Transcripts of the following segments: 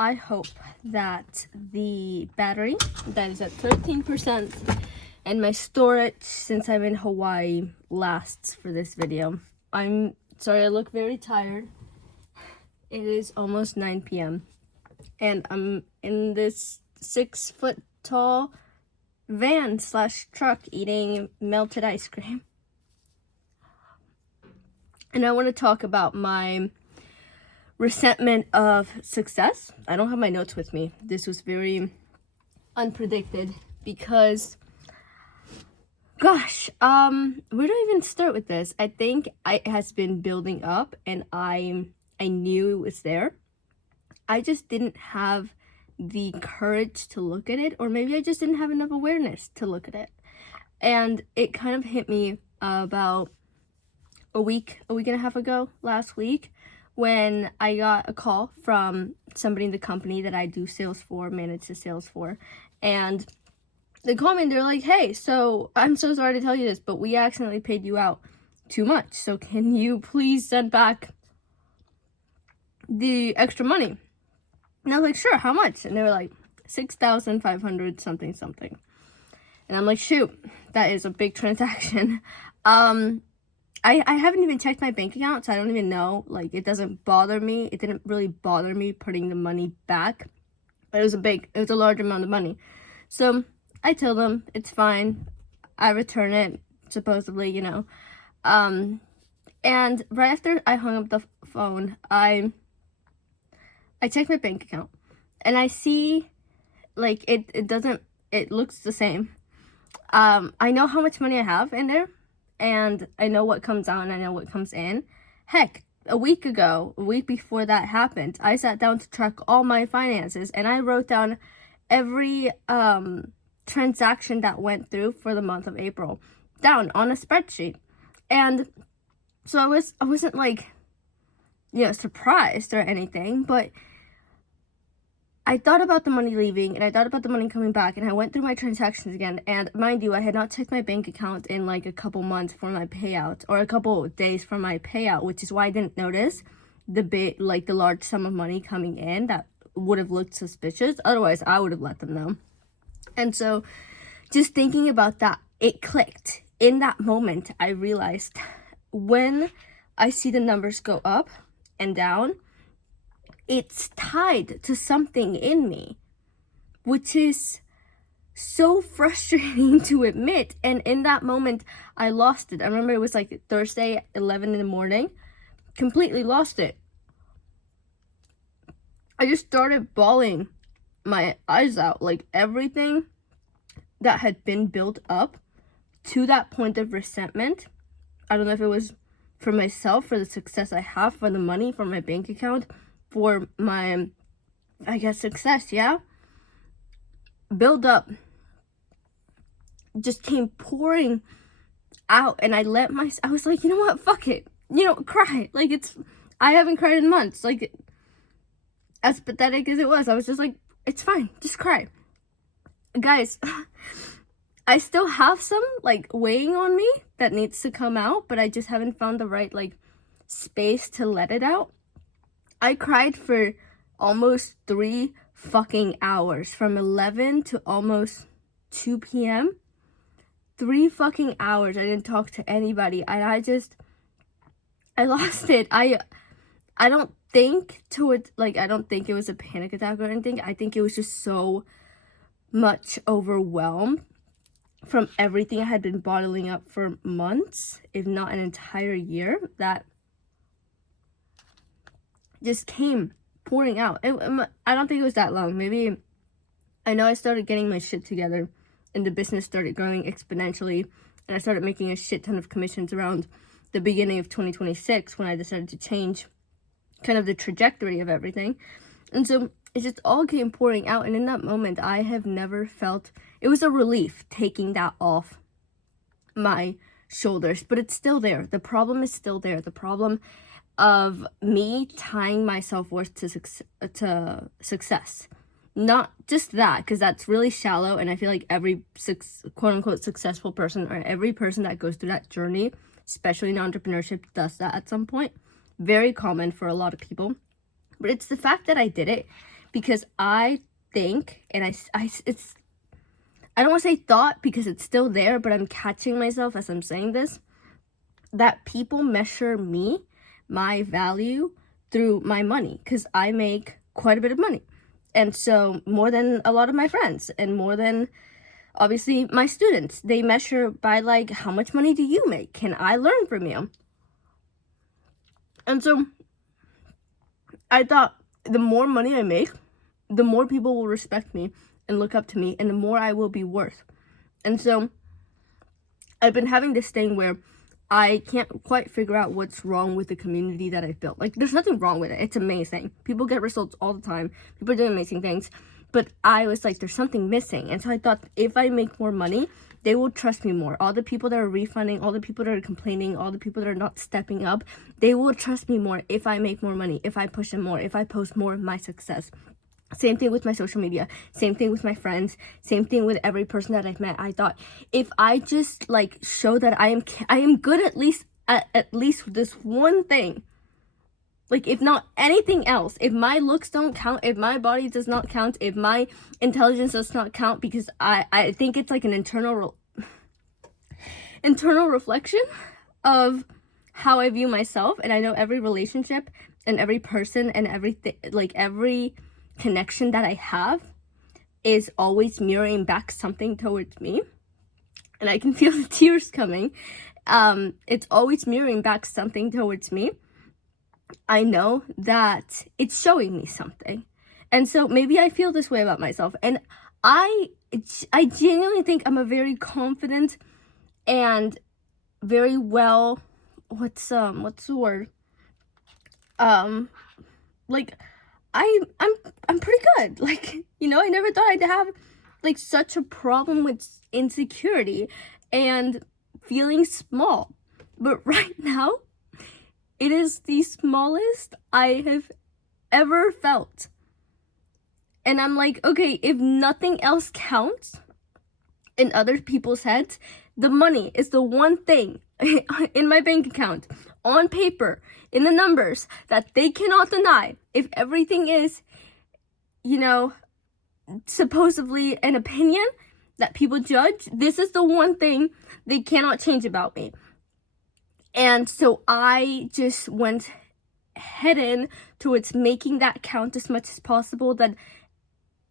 I hope that the battery that is at 13% and my storage, since I'm in Hawaii, lasts for this video. I'm sorry, I look very tired. It is almost 9 p.m. and I'm in this 6-foot tall van / truck eating melted ice cream. And I want to talk about my resentment of success. I don't have my notes with me. This was very unpredicted because, gosh, where do I even start with this? I think it has been building up and I knew it was there. I just didn't have the courage to look at it, or maybe I just didn't have enough awareness to look at it. And it kind of hit me about a week and a half ago, last week, when I got a call from somebody in the company that I do sales for, manage the sales for, and they called me and they're like, hey, so I'm so sorry to tell you this, but we accidentally paid you out too much, so can you please send back the extra money? And I was like, sure, how much? And they were like, $6,500 something. And I'm like, shoot, that is a big transaction. I haven't even checked my bank account, so I don't even know. Like, it doesn't bother me. It didn't really bother me putting the money back. But it was a large amount of money. So I tell them it's fine. I return it, supposedly, you know. And right after I hung up the phone, I checked my bank account. And I see, like, it looks the same. I know how much money I have in there. And I know what comes out and I know what comes in. Heck, a week before that happened, I sat down to track all my finances and I wrote down every transaction that went through for the month of April down on a spreadsheet. And so I wasn't like, surprised or anything, but I thought about the money leaving and I thought about the money coming back, and I went through my transactions again. And mind you, I had not checked my bank account in like a couple months for my payout, or a couple of days for my payout, which is why I didn't notice the large sum of money coming in that would have looked suspicious. Otherwise, I would have let them know. And so just thinking about that, it clicked. In that moment, I realized when I see the numbers go up and down, it's tied to something in me, which is so frustrating to admit. And in that moment, I lost it. I remember it was like Thursday, 11 in the morning, completely lost it. I just started bawling my eyes out, like everything that had been built up to that point of resentment. I don't know if it was for myself, for the success I have, for the money, for my bank account, for my, success, yeah? Build up just came pouring out, and I was like, you know what, fuck it. Cry. Like, I haven't cried in months. Like, as pathetic as it was, I was just like, it's fine, just cry. Guys, I still have some, weighing on me that needs to come out, but I just haven't found the right, space to let it out. I cried for almost 3 fucking hours, from 11 to almost 2 p.m. 3 fucking hours. I didn't talk to anybody, and I lost it. I don't think I don't think it was a panic attack or anything. I think it was just so much overwhelmed from everything I had been bottling up for months, if not an entire year, that just came pouring out. I don't think it was that long. Maybe, I know I started getting my shit together and the business started growing exponentially, and I started making a shit ton of commissions around the beginning of 2026 when I decided to change kind of the trajectory of everything. And so it just all came pouring out, and in that moment I have never felt, it was a relief taking that off my shoulders, but it's still there. The problem is still there. The problem of me tying my self-worth to success. Not just that, because that's really shallow, and I feel like every quote-unquote successful person, or every person that goes through that journey, especially in entrepreneurship, does that at some point. Very common for a lot of people. But it's the fact that I did it, because I think, and I don't want to say thought because it's still there, but I'm catching myself as I'm saying this, that people measure me, my value, through my money, because I make quite a bit of money. And so more than a lot of my friends, and more than obviously my students, they measure by like, how much money do you make? Can I learn from you? And so I thought, the more money I make, the more people will respect me and look up to me, and the more I will be worth. And so I've been having this thing where I can't quite figure out what's wrong with the community that I've built. Like, there's nothing wrong with it. It's amazing. People get results all the time. People are doing amazing things. But I was like, there's something missing. And so I thought, if I make more money, they will trust me more. All the people that are refunding, all the people that are complaining, all the people that are not stepping up, they will trust me more if I make more money, if I push them more, if I post more of my success. Same thing with my social media, same thing with my friends, same thing with every person that I've met. I thought, if I just like show that I am good at least this one thing, like if not anything else, if my looks don't count, if my body does not count, if my intelligence does not count, because I think it's like an internal reflection of how I view myself. And I know every relationship and every person and everything, like every connection that I have is always mirroring back something towards me. And I can feel the tears coming. It's always mirroring back something towards me. I know that it's showing me something. And so maybe I feel this way about myself. And I genuinely think I'm a very confident and very well, what's the word? Like, I'm pretty good. Like, you know, I never thought I'd have like such a problem with insecurity and feeling small. But right now, it is the smallest I have ever felt. And I'm like, okay, if nothing else counts in other people's heads, the money is the one thing in my bank account, on paper, in the numbers, that they cannot deny. If everything is, you know, supposedly an opinion that people judge, this is the one thing they cannot change about me. And so I just went head in towards making that count as much as possible. That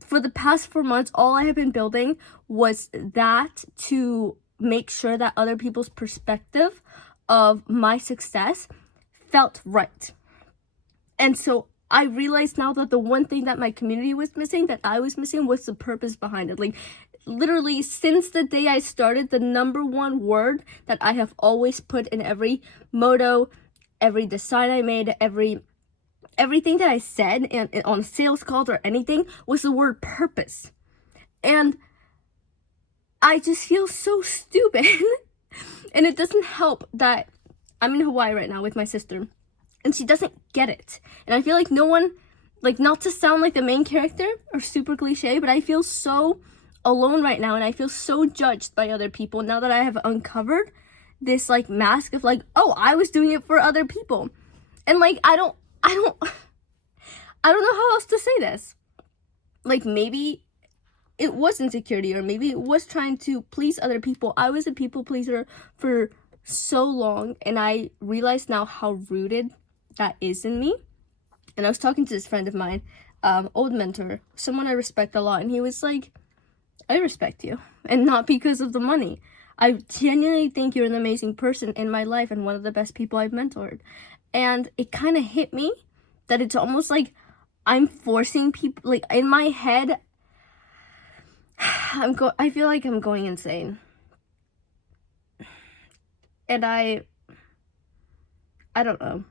for the past 4 months, all I have been building was that, to make sure that other people's perspective of my success felt right. And so I realized now that the one thing that my community was missing, that I was missing, was the purpose behind it. Like, literally, since the day I started, the number one word that I have always put in every motto, every design I made, everything that I said on sales calls or anything, was the word purpose. And I just feel so stupid. And it doesn't help that I'm in Hawaii right now with my sister, and she doesn't get it. And I feel like no one, like, not to sound like the main character or super cliche, but I feel so alone right now, and I feel so judged by other people now that I have uncovered this like mask of like, oh, I was doing it for other people. And like, I don't know how else to say this. Like, maybe it was insecurity, or maybe it was trying to please other people. I was a people pleaser for so long, and I realize now how rooted that is in me. And I was talking to this friend of mine, old mentor, someone I respect a lot, and he was like, I respect you, and not because of the money. I genuinely think you're an amazing person in my life and one of the best people I've mentored. And it kind of hit me that it's almost like I'm forcing people, like, in my head, I feel like I'm going insane. And I don't know.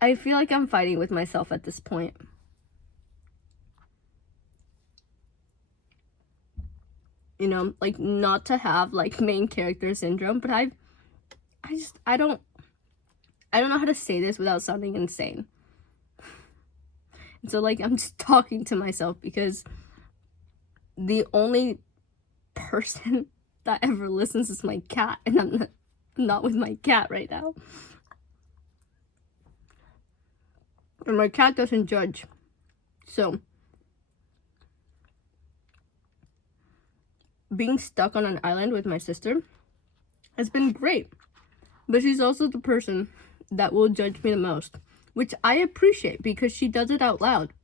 I feel like I'm fighting with myself at this point. You know, like, not to have like main character syndrome, but I don't know how to say this without sounding insane. And so, like, I'm just talking to myself because the only person that ever listens is my cat, and I'm not with my cat right now. And my cat doesn't judge. So, being stuck on an island with my sister has been great. But she's also the person that will judge me the most, which I appreciate because she does it out loud,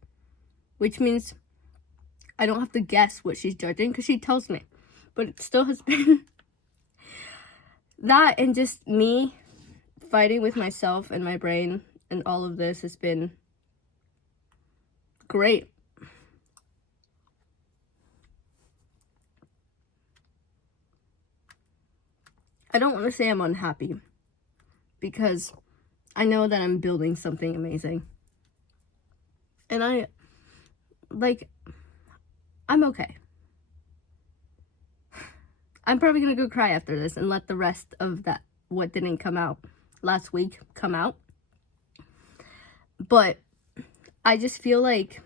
which means I don't have to guess what she's judging because she tells me. But it still has been that, and just me fighting with myself and my brain, and all of this has been great. I don't want to say I'm unhappy because I know that I'm building something amazing. And I'm okay. I'm probably gonna go cry after this and let the rest of that, what didn't come out last week, come out. But I just feel like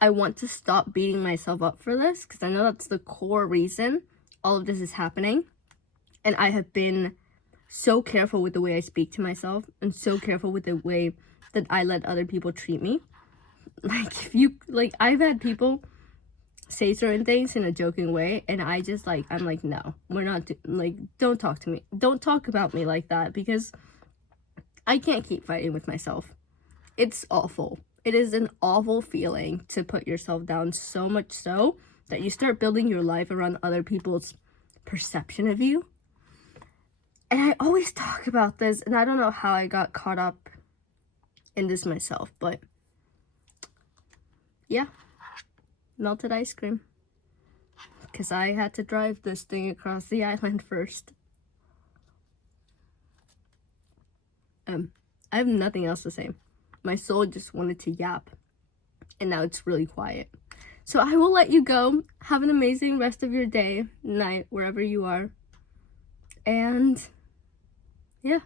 I want to stop beating myself up for this because I know that's the core reason all of this is happening. And I have been so careful with the way I speak to myself and so careful with the way that I let other people treat me. I've had people say certain things in a joking way, and I just I'm like, no, we're not, don't talk to me. Don't talk about me like that, because I can't keep fighting with myself. It's awful. It is an awful feeling to put yourself down, so much so that you start building your life around other people's perception of you. And I always talk about this, and I don't know how I got caught up in this myself, but yeah, melted ice cream. Because I had to drive this thing across the island first. I have nothing else to say. My soul just wanted to yap, and now it's really quiet. So I will let you go. Have an amazing rest of your day, night, wherever you are. And yeah.